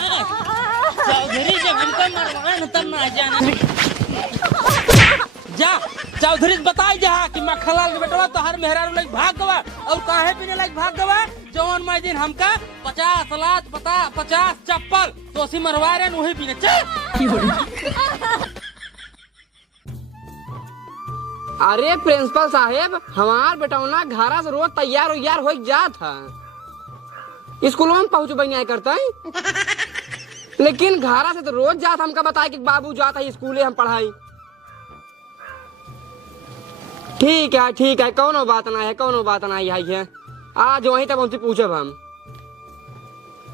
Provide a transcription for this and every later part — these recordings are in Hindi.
चौधरी जब हमको मरवाए न तब ना जाना। जा चौधरी बताई जा कि मखलाल के बेटवा तो हर मेहरारू लाइक भाग गवा और काहे पीने लाइक भाग गवा। जौन मैं दिन हमका 50 लात पता 50 चप्पल तो सी मरवा रहे वही पीने चल। अरे प्रिंसिपल साहेब हमार बेटौना घरा से रोज तैयार हो जात है, स्कूल में पहुँच बनिया करता है, लेकिन घरा से तो रोज जात हमका बताए कि बाबू जाता है स्कूले हम पढ़ाई। ठीक है कौनो बात ना है आज वहीं तक उनसे पूछब हम।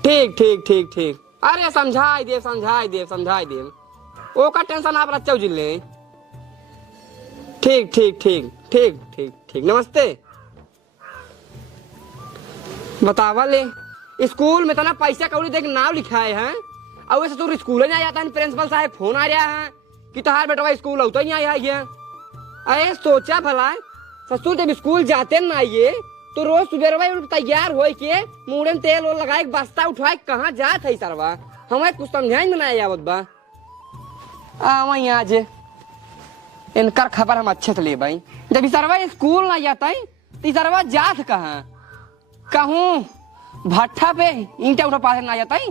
ठीक अरे समझाई देव ओका टेंशन आप रच्चा जिले। ठीक नमस्ते। बतावा ले स्कूल में तना पैसा कौड़ी देख नाम लिखाए हैं और वैसे तू स्कूल नहीं आता है। प्रिंसिपल साहब फोन आ रहा है कि तुम्हारा बेटा स्कूल होता ही नहीं आया है। अरे सोचा भला ससुर जब स्कूल जाते ना ये तो रोज सुबह तैयार हो के मुंह में तेल और लगाए बस्ता उठाए कहाँ जात है सरवा। हमें कुछ समझाई में नहीं आवत बा। वही आज इनकर खबर हम अच्छे से ले भाई। जब सरवा स्कूल ना जाता है तो सरवा जात कहाँ कहूँ भट्ठा पे ईंटा उठा पास ना जाता है।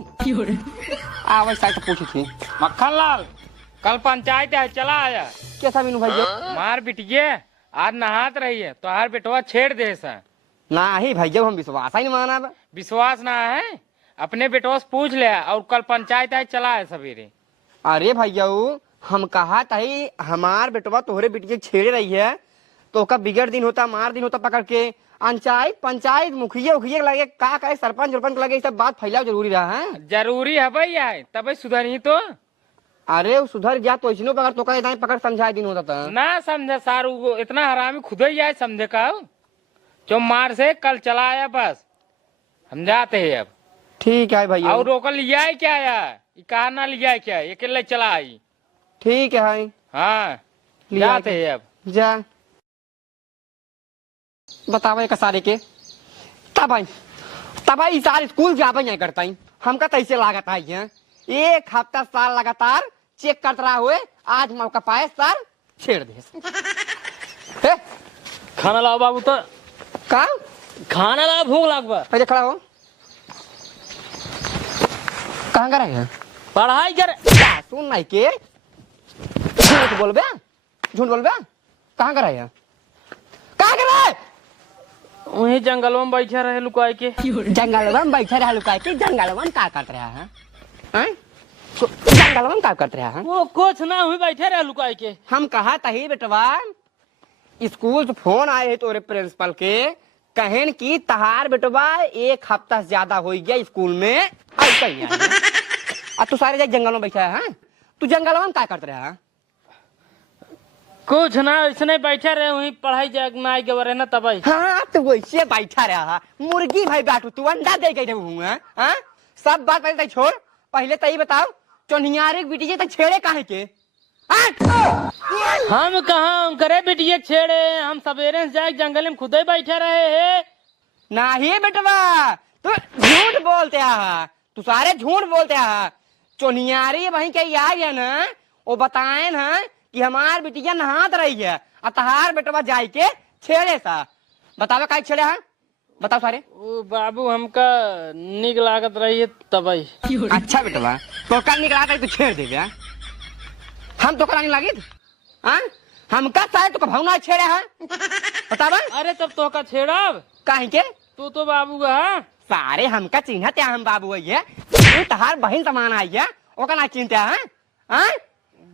पूछी थी मक्खनलाल कल पंचायत है चला आया। कैसा मीनू भैया? मार बिटिए आज नहात रही है तो हर बेटवा छेड़ दे सा। ना ही भैया हम विश्वास ही नहीं माना। विश्वास ना है अपने बेटवा से पूछ ले और कल पंचायत है चला है सवेरे। अरे भैया हम कहा था हमार बेटवा तोहरे बिटिया छेड़े रही है तो का बिगड़ दिन होता मार दिन होता पकड़ के पंचायत मुखिया लगे का कहे सरपंच लगे सब बात फैलाव जरूरी रहा है। जरूरी है भैया तब सुधर ही तो। अरे वो सुधर जा तो इसनो पकड़ तो कहे पकड़ समझाए दिन होता था ना समझे सारू इतना हरामी खुद ही आए समझे का जो मार से कल चला आया बस हम जाते हैं अब। ठीक है भैया और रोकल लिया है क्या यार कहा ना लिया है क्या अकेले चला आई। ठीक है भाई हाँ जाते हैं अब जा बतावे सारे के तब भाई सारे स्कूल जाबे नहीं करता हमका तैसे लागत है। एक हफ्ता साल लगातार चेक करता रहा हुए आज मौका पाए सर छेड़ दे। खाना लाओ बाबू तो का खाना लाओ भूख लगवा। अरे खड़ा हो कहाँ कर रहे हैं? पढ़ाई कर सुन नहीं के झूठ बोलबे कहाँ कर रहे हैं? कहाँ कर रहे? वही जंगलों में बैठे रहे लुकाए के। जंगल में बैठे रहे लुकाए के जंगल में क्या करते रहा है? जंगल में क्या करते रहा है? वो कुछ ना हुई बैठे रहे लुकाए के। हम कहा तही बेटवा स्कूल से फोन आए है तोरे प्रिंसिपल के कहन की तहार बेटवा एक हफ्ता से ज्यादा हो गया स्कूल में तू सारे जंगल में बैठा है। तू जंगल में क्या करते रहा? कुछ ना इसने बैठे रहे वही पढ़ाई जगना के बारे ना तब। हाँ तो वैसे बैठा रहा मुर्गी भाई बैठू तू अंडा दे गई हाँ सब बात पहले छोड़ पहले तो बताओ चोनियारे बिटिया तो छेड़े काहे के? हम कहाँ करे बिटिया छेड़े हम सवेरे से जाए जंगल में खुद ही बैठे रहे है। नहीं बेटवा तू झूठ बोलते है तू सारे झूठ बोलते है। चोनियारी वहीं के आ गया ना वो बताए ना कि हमार बिटिया नहात रही है और तहार बेटवा जाए के छेड़े सा। बतावे का छेड़े है बताओ सारे। ओ बाबू हमका निक लागत रही है तब। अच्छा बेटवा तो का निक लागत तो छेड़ दे हम तो कराने लगी हमका शायद तो भावना छेड़े है बतावा। अरे तब तो का छेड़ब कहीं के तू तो बाबू है सारे हमका चिन्ह त्या हम बाबू है तहार बहन समान आई है ओका ना चिंता है।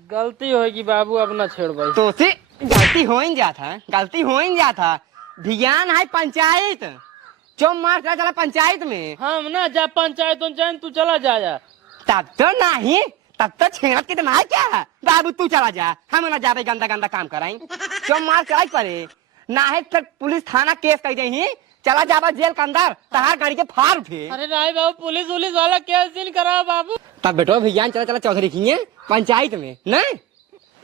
गलती होगी बाबू अब ना छेड़ भाई। तो से गलती हो ही जाता ध्यान है पंचायत जो मार चला पंचायत में। हम ना जा पंचायत तू चला जा तब तो नहीं तब तो छेड़त के ना क्या बाबू तू चला जा हम ना जाते गंदा काम कराई जो मार चलाई करे ना है फिर पुलिस थाना केस कर दे चला जाबा जेल के अंदर तहार गाड़ी के फाड़ उठे। अरे नहीं बाबू पुलिस वाला केस दिन करा बाबू। तब बेटो भैया चला चौधरी की पंचायत में नहीं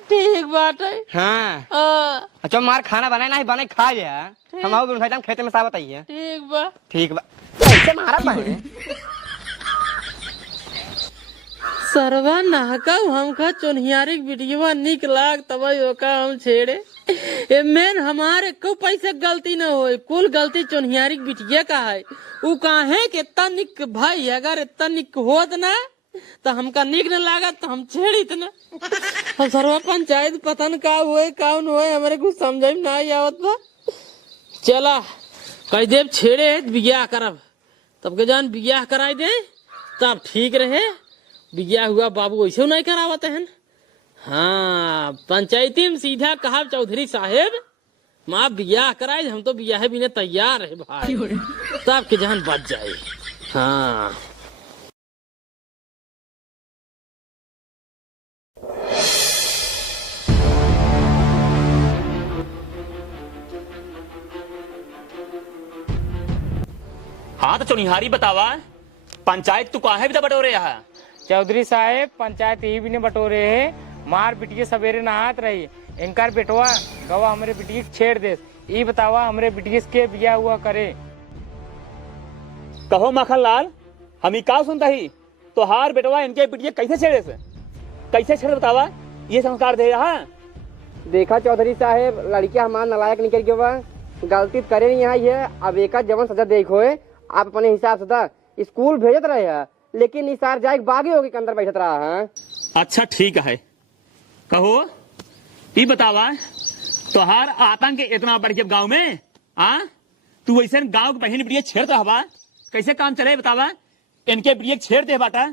ठीक बात है। हाँ अच्छा मार खाना बनाए नहीं बने खा लिया हम खेते में साबत आई है। ठीक बा कैसे मारा सरवा नाहका हमका चोनियारी वीडियो निक लाग तब ओका हम छेड़े ए मेन हमारे को पैसे गलती न होए कुल गलती चोनियारी बिटिया का है उ काहे के इतना निक भाई अगर इतना निक होत ना तो हमका निक न लागत तो हम छेड़ित ना हम सरवा पंचायत पतन का हुए कौन हुए हमारे कुछ समझ में ना आवत बा चला कह देव छेड़े बियाह करब तब के जान बियाह कराई दे तब ठीक रहे बियाह हुआ बाबू ऐसे नहीं करावत है। हाँ पंचायती में सीधा कहा चौधरी साहेब माँ बियाह कराए हम तो बियाह भी ने तैयार है भाई तब के जान बच जाए। हाँ हाँ तो चौनिहारी बतावा पंचायत तू कहा है भी बटोरे यहाँ चौधरी साहेब पंचायत यही भी ने बटोरे है मार बिटिया सवेरे नहात रही इनकार बेटवा गवा हमरे बिटिया छेड़ दे ये बतावा हमरे बिटिया के बिया हुआ करे। कहो माखन लाल हम ही का सुनता ही तो हार बेटवा इनके बिटिया कैसे छेड़े से कैसे छेड़े बतावा ये संस्कार दे यहाँ। देखा चौधरी साहेब लड़कियां हमारा नलायक निकल के बा गलती करे नहीं यहाँ है अब एक जवन सजा देखो आप अपने हिसाब से स्कूल भेजत रहे है लेकिन निसार जाए बागी होगी के अंदर बैठत रहा है। अच्छा ठीक है कहो ये बतावा तोहार आतंक इतना बढ़ गया गाँव में तू वैसे गाँव के बहन बिटिया छेड़ हवा कैसे काम चले बतावा इनके बिटिया छेड़ दे बाटा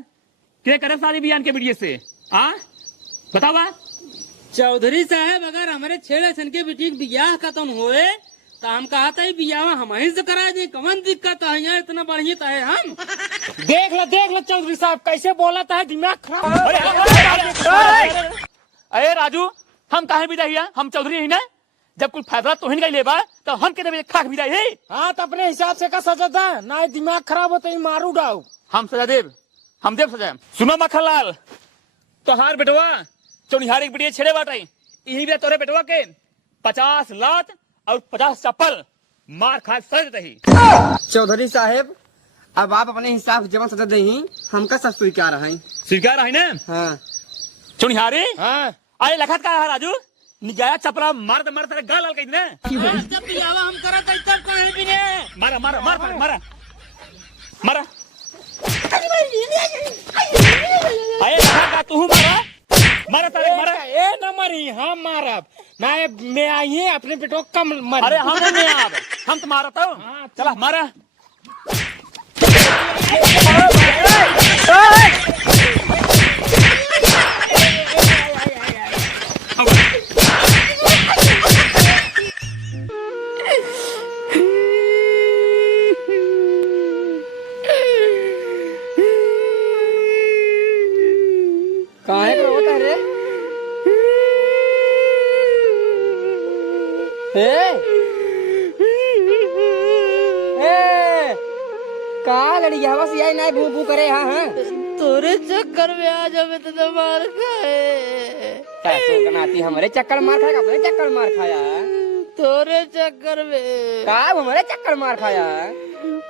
क्या करे शादी भी इनके बिटिया से बतावा। चौधरी साहब अगर हमारे छेड़े सन के बेटी बियाह खत्म होए तो हम कहा था बियाह हम ही से करा दे कौन दिक्कत है यहाँ इतना बढ़िया है हम देख लो चौधरी साहब कैसे बोला था दिमाग खराब। अरे राजू हम कहे भी रहिए हम चौधरी ही ना जब कुछ फैसला तो ही लेबा तो हम के खाक भी रही। हाँ तो अपने हिसाब से का सजा था ना दिमाग खराब होता ही मारू डाऊ हम सजा देव हम देव सजा। सुनो मक्खनलाल तोहार बेटवा चौनिहारी बिटिया छेड़े बाटे यही भी तोरे बेटवा के 50 लात और 50 चप्पल मार खा सज रही। चौधरी साहेब अब आप अपने हिसाब से जवन सजा दही हमका सब स्वीकार है स्वीकार है ना। हाँ चौनिहारी हाँ अरे लखत का है राजू निगाया चपला मार तेरे गाल लाल कही ना जब बियाह हम करा था तब कहे भी ने मारा मारा मारा मारा मारा अरे लखत का तू मारा मारा तारे मारा ए न मरी हम मारब ना मैं आई है अपने बेटो कम मर। अरे हम नहीं आप हम तो मारा तो चला मारा कहाँ है रोता है रे कहा लड़ी हवा से नहीं भू भू करे। हाँ हाँ तोरे चक्कर में आज हमें तो मार खाए कैसे बनाती हमारे चक्कर मार खाया अपने चक्कर मार खाया तोरे चक्कर में का हमारे चक्कर मार खाया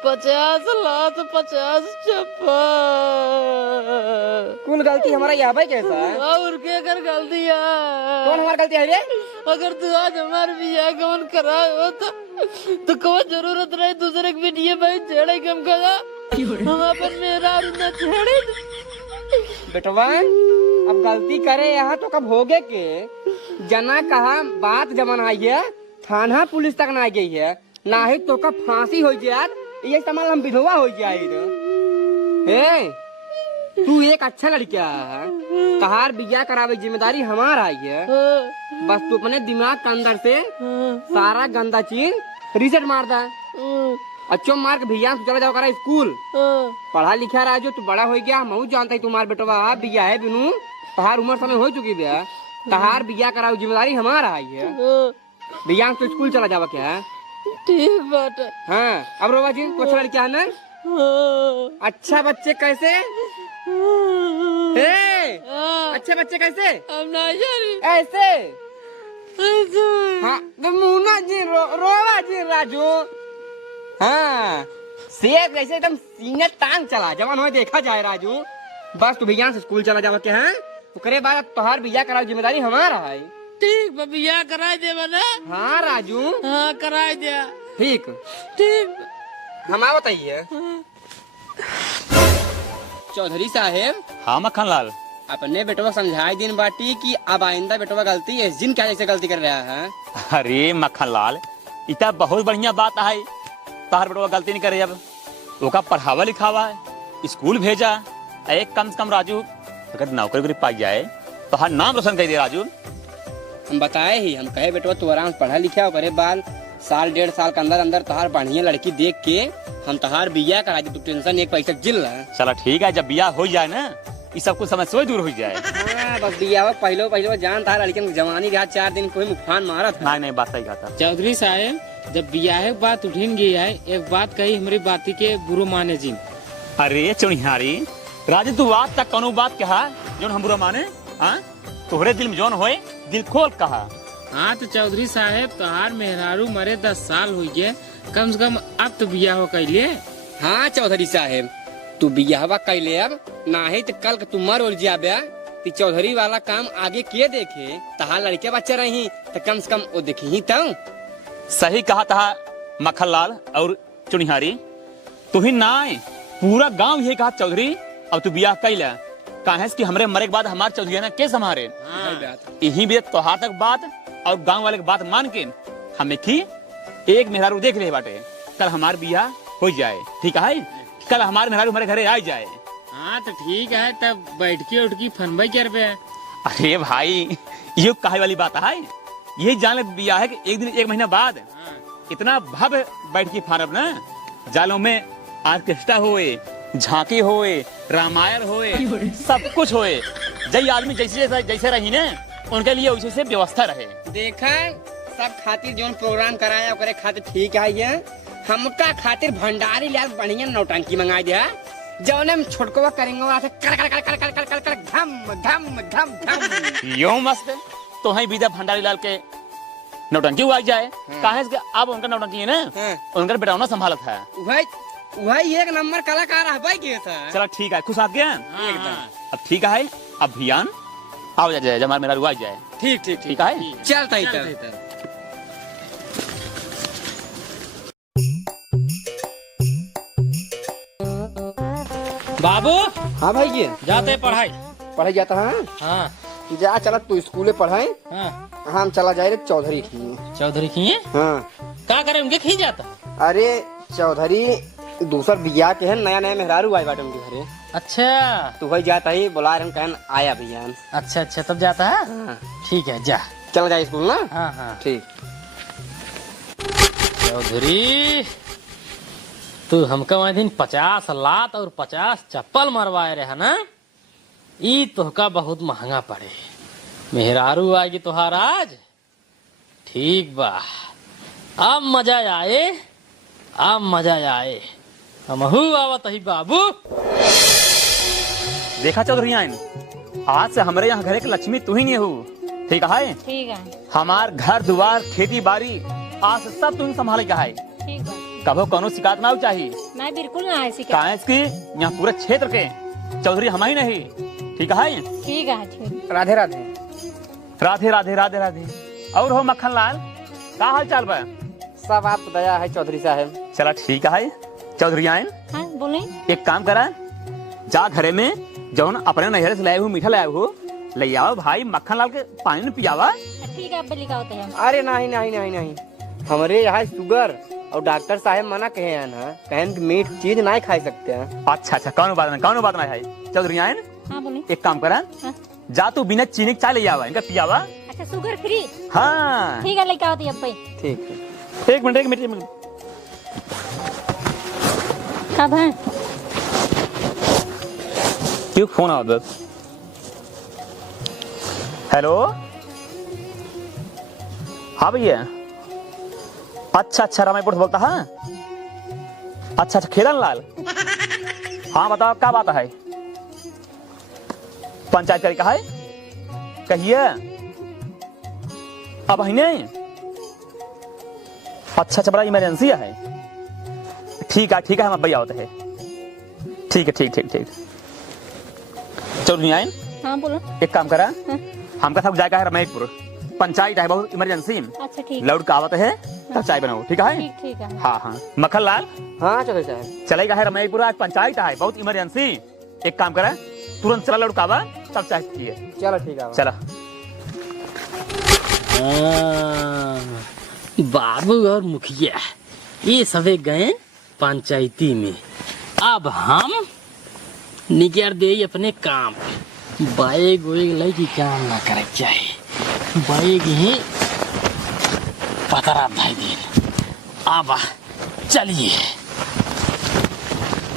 50 लात 50 चप्पल कुल गलती हमारा यहाँ भाई कैसा और क्या कर गलती है कौन हमारी गलती है रे अगर तू आज हमारे बियाह कौन करा हो तो कौन जरूरत रहे दूसरे के बिटिया भाई छेड़े कम करा हम अपन मेरा न छेड़े बेटवा अब गलती करे यहाँ तो कब होगे के जना कहा बात जमन आई है थाना पुलिस तक ना गई है ना ही तो का फांसी हो जाए ये सामान हम विधवा हो जाए तू एक अच्छा लड़का है कहार बिया करावे जिम्मेदारी हमारा आई है बस तू अपने दिमाग के अंदर से सारा गंदा चीज रिसेट मार दा अच्छो मार के भैया चला जाओ करा स्कूल पढ़ा लिखा रहा जो तू बड़ा हो गया मैं जानता ही तुम्हारे बेटवा बिया है बिनू तहार उम्र समय हो चुकी है तहार बिया करावे जिम्मेदारी हमारा आई है भैया तो स्कूल चला जावा क्या ठीक बात है हाँ अब रोबा जी तो अच्छा लड़का है ना अच्छा बच्चे कैसे अच्छे बच्चे कैसे अब ना जानी ऐसे हाँ मुन्ना जी रोवा जी राजू हाँ सेब कैसे एकदम सीने टांग चला जवान हो देखा जाए राजू बस तू भैया से स्कूल चला जाओ के हैं ओकरे बाद तोहार बिया कराओ जिम्मेदारी हमारा है। ठीक बा, बिया कराई दे बना। हाँ राजू हाँ कराई दे। ठीक ठीक। हम आ बताइए चौधरी साहेब। हाँ मक्खन लाल, अपने बेटवा समझाई दिन बाटी कि अब आइंदा बेटवा गलती इस दिन क्या जैसे गलती कर रहा है। अरे मक्खन लाल इतना बहुत बढ़िया बात है, तार बेटवा गलती नहीं करे। अब ओका पढ़ावा लिखावा स्कूल भेजा, एक कम से कम राजू अगर नौकरी पाई जाए तो हर नाम रोशन कर दे राजू। हम बताए ही, हम कहे बेटवा तू आराम से पढ़ा लिखा करे बाल साल 1.5 साल के अंदर अंदर तोहार बढ़िया लड़की देख के हम तोहार बिया करा दी, तू टेंशन एक पैसा जिल रहा है। चलो ठीक है, जब बिया हो जाए ना ये सब कुछ समस्या दूर हो जाए। हाँ बस बिया पहले जान था लड़कियन जवानी के 4 दिन कोई मुफान मारा था। नहीं बात सही कहा था। चौधरी साहब जब बियाह के बात उठिन गई है, एक बात कही हमारी बाती के बुरो माने जी। अरे चुनिहारी राजू तू बात तक कौनो बात कहा जो हम बुरा माने। हाँ तोहरे दिल में जौन होए दिल खोल कहा। हाँ तो चौधरी साहब तोहार मेहरारू मरे 10 साल हो गए, कम से कम अब तो बियाह हो कैले। हाँ चौधरी साहेब तू बियाहवा कैले अब नाही तो कल तू मर उल जाबे ती चौधरी वाला काम आगे किए देखे तहार लड़के बच्चे रही तो कम से कम वो देखी ही तो। सही कहा था मक्खन लाल और चुनिहारी, तू ही ना पूरा गांव यही कहा चौधरी अब तू बियाह कैला काहे कि हमरे मरे के बाद हमारे चौधरी ना के संभारे। यही भी तोहार तक बात और गांव वाले की बात मान के हमें की एक मेहरारू देख ले बाटे, कल हमार बियाह हो जाए। ठीक है, कल हमारे मेहरारू हमारे घरे आ जाए। हाँ तो ठीक है, तब बैठ के उठ की फनबाई कर पे। अरे भाई ये कहे वाली बात है, ये जान ले बियाह है कि एक दिन 1 महीना बाद इतना भव्य बैठ के फानब ना, जालों में ऑर्केस्ट्रा होए, झांकी होए, रामायण होए, सब कुछ होए। जय आदमी जैसे जैसे रही ने उनके लिए उसी से व्यवस्था रहे। देखा सब खातिर जो प्रोग्राम कराया ओकरे खातिर ठीक है ये हमका खातिर भंडारी लाल बढ़िया नौटंकी मंगा दिया जौने में छोटकवा करेंगे वहां से कर कर कर कर कर कर कर कर धम धम धम धम यो मस्त तो है विदा भंडारी लाल के नौटंकी हुआ जाए। काहे कि अब उनका नौटंकी है ना, उनका बेटावना संभालत है। वही एक नंबर कलाकार है भाई के था। चलो ठीक है, खुश आ गया एकदम। अब ठीक है, अभियान आओ जाए जब हमारा रुआ जाए। ठीक ठीक ठीक है, चलता ही बाबू हाँ भाई ये जाते पढ़ाई। पढ़ाई जाता है। हाँ जा चला तू स्कूले पढ़ाई, हाँ हम चला जाए रे चौधरी की। चौधरी की है? हाँ क्या करे उनके खी जाता? अरे चौधरी दूसर बिया के है, नया नया मेहरारू आए बाटे उनके घरे। अच्छा तू भाई जाता ही बुला रहे कहन आया भैया। अच्छा अच्छा तब जाता है। हाँ। ठीक है जा। चला जाए स्कूल ना। हाँ हाँ ठीक। चौधरी तू हमका वही दिन 50 लात और 50 चप्पल मरवाए रहे ना, ई तोहका बहुत महंगा पड़े। मेहरारू आएगी तोहार आज। ठीक बा, अब मजा आए, अब मजा आए। हमहू आवत ही बाबू। देखा चौधरी आज से हमारे यहाँ घरे के लक्ष्मी तू ही नहीं हो। ठीक है, ठीक है, हमार घर दुआर खेती बाड़ी आज से सब तुम संभाले का है। ठीक बा। कभो कोनो शिकायत ना हो चाहिए। नहीं बिल्कुल ना ऐसी काहे कि यहाँ पूरे क्षेत्र के चौधरी हम ही नहीं। ठीक है, ठीक है, ठीक। राधे राधे। राधे राधे राधे राधे। और हो मक्खन लाल का हाल चाल बा? सब आप दया है चौधरी साहब। चला ठीक है चौधरी हाँ बोले। एक काम करा, जा घरे में जौन अपने नहरे से लाए हो मीठा लाए हो ले आओ भाई, मक्खन लाल के पानी में पियावा। ठीक है, अब लिखा होता है। अरे नहीं नहीं नहीं नहीं, हमारे यहाँ शुगर और डॉक्टर साहब मना कहे हैं ना, कहन कि मीठ चीज नहीं खा सकते हैं। अच्छा अच्छा कौन बात नहीं है चौधरी हाँ बोले। एक काम करा, जा तू बिना चीनी के चाय ले आवा, इनका पियावा। अच्छा शुगर फ्री। हाँ ठीक है, लिखा होती है अब भाई। ठीक है, एक मिनट। कब है? क्यों फोन आओ बस। हेलो हाँ भैया। अच्छा रामायपुर से बोलता है। अच्छा खेलन लाल, हाँ बताओ क्या बात है? पंचायत का है कहिए। अब है नहीं। अच्छा बड़ा इमरजेंसी है। ठीक है हम भैया होते हैं। ठीक है ठीक। चल नहीं आए। हाँ बोलो। एक काम करा, हाँ। हमका सब जाएगा है रमेशपुर, पंचायत है बहुत इमरजेंसी, अच्छा ठीक लौट का आवत है तब चाय बनाओ, ठीक है? ठीक ठीक है। हाँ हाँ मक्खन लाल हाँ चौधरी साहब। चलेगा है रमेशपुर, आज पंचायत है बहुत इमरजेंसी। एक काम करा, तुरंत चला लौट का आवा तब चाय पिए। चलो ठीक है। चला। बाबू और मुखिया ये सभी गए पंचायती में। अब हम निकर दे अपने काम। बाइक वेग लगी काम ना करे चाहिए, बाइक ही पतरा भाई दिन। अब चलिए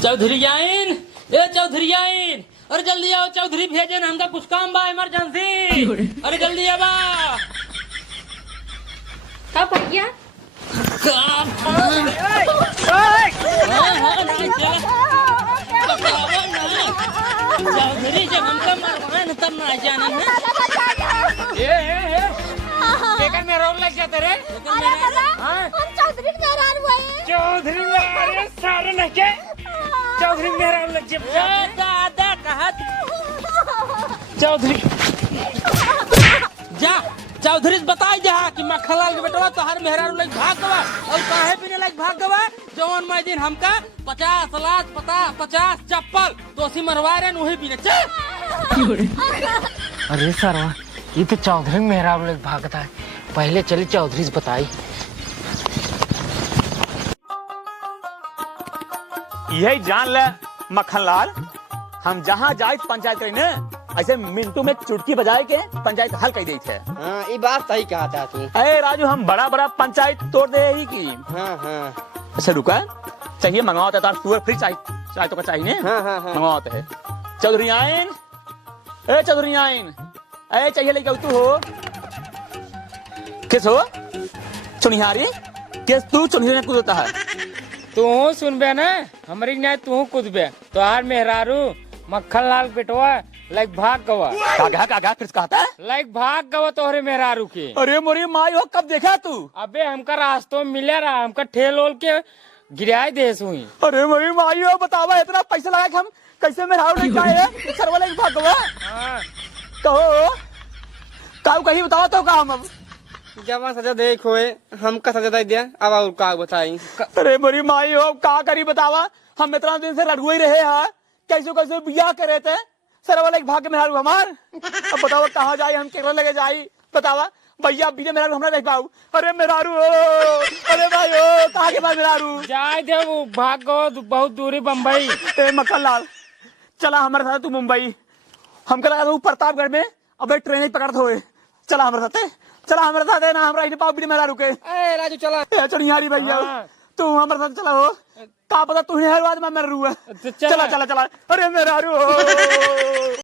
चौधरी आइन, ए चौधरी आइन, अरे जल्दी आओ चौधरी भेजन, हमका कुछ काम बा इमरजेंसी। अरे जल्दी आवा। कब भैया? चौधरी जब हमका मरवाए न तब ना जाना है। लेकिन मेरा लग जाते रे। हम चौधरी के मेहरारू हुए। चौधरी मेरा सारे न के चौधरी मेरा लग जाए। दादा कहत चौधरी जा चौधरी बताई जा कि मक्खनलाल के बेटवा तो हर मेहरारू लग भाग गवा और काहे पीने लग भाग गवा। जौन मैं दिन हमका 50 सलाद 50 चप्पल दोषी मरवा रहे वही पीने चल। अरे सर ये तो चौधरी मेहरा लग भागता है, पहले चले चौधरी से बताई। यही जान ले मक्खन लाल, हम जहाँ जाए पंचायत करी न ऐसे मिनटों में चुटकी बजाए के पंचायत हल कर दी थे। हाँ ये बात सही कहा था तू। अरे राजू हम बड़ा बड़ा पंचायत तोड़ दे ही की। हाँ हाँ अच्छा रुका, चाहिए मंगवाते तार सुअर फ्री चाहिए, चाय तो का चाहिए ना। हाँ हाँ हाँ। मंगवाते है। चौधरी आइन, ए चौधरी आइन, ए चाहिए लेके तू हो किस हो चुनिहारी, किस तू चुनिहारी कूदता है। तू सुनबे ना हमारी न्याय तू कूदबे तो हर मेहरारू मक्खनलाल बेटवा लाइक भाग गवा। कागा फिर कहता है लाइक भाग गवा तोहरे मेहरारू के। अरे मोरी माई हो कब देखा तू। अबे हमका रास्तों में मिले रहा, हमका ठेल ओल के गिराए देस हुई। अरे मोरी माई हो बतावा इतना पैसा लगा के हम कैसे मेरा नहीं जाए सरवा लेके भाग गवा। हाँ कहो काऊ कहीं बताओ तो का हम अब। जब सजा देखो हमका सजा दे दिया, अब और का बताई। अरे मोरी माई हो का करी बतावा, हम इतना दिन से लड़ुए रहे हैं, कैसे कैसे बियाह करे थे सर वाले भाग के मेहरारू हमार। अब बताओ कहाँ जाए हम, केरला लेके जाई बतावा भैया बीजे मेहरारू हमरा देख पाऊ। अरे मेहरारू हो, अरे भाई हो कहाँ के पास मेहरारू जाए दे वो भाग गो बहुत दूरी बम्बई। ए मक्खन लाल चला हमारे साथ तू मुंबई, हम कह रहा प्रतापगढ़ में अब ट्रेन ही पकड़ हो, चला हमारे साथ, चला हमारे साथ ना हमरा पाऊ बीजे मेहरारू के। राजू चला चढ़ियारी भैया हाँ। तू हमारे साथ चला हो, का पता तू हर बात में मेरा रू है। चला। चला चला चला, अरे मेहरारू हो।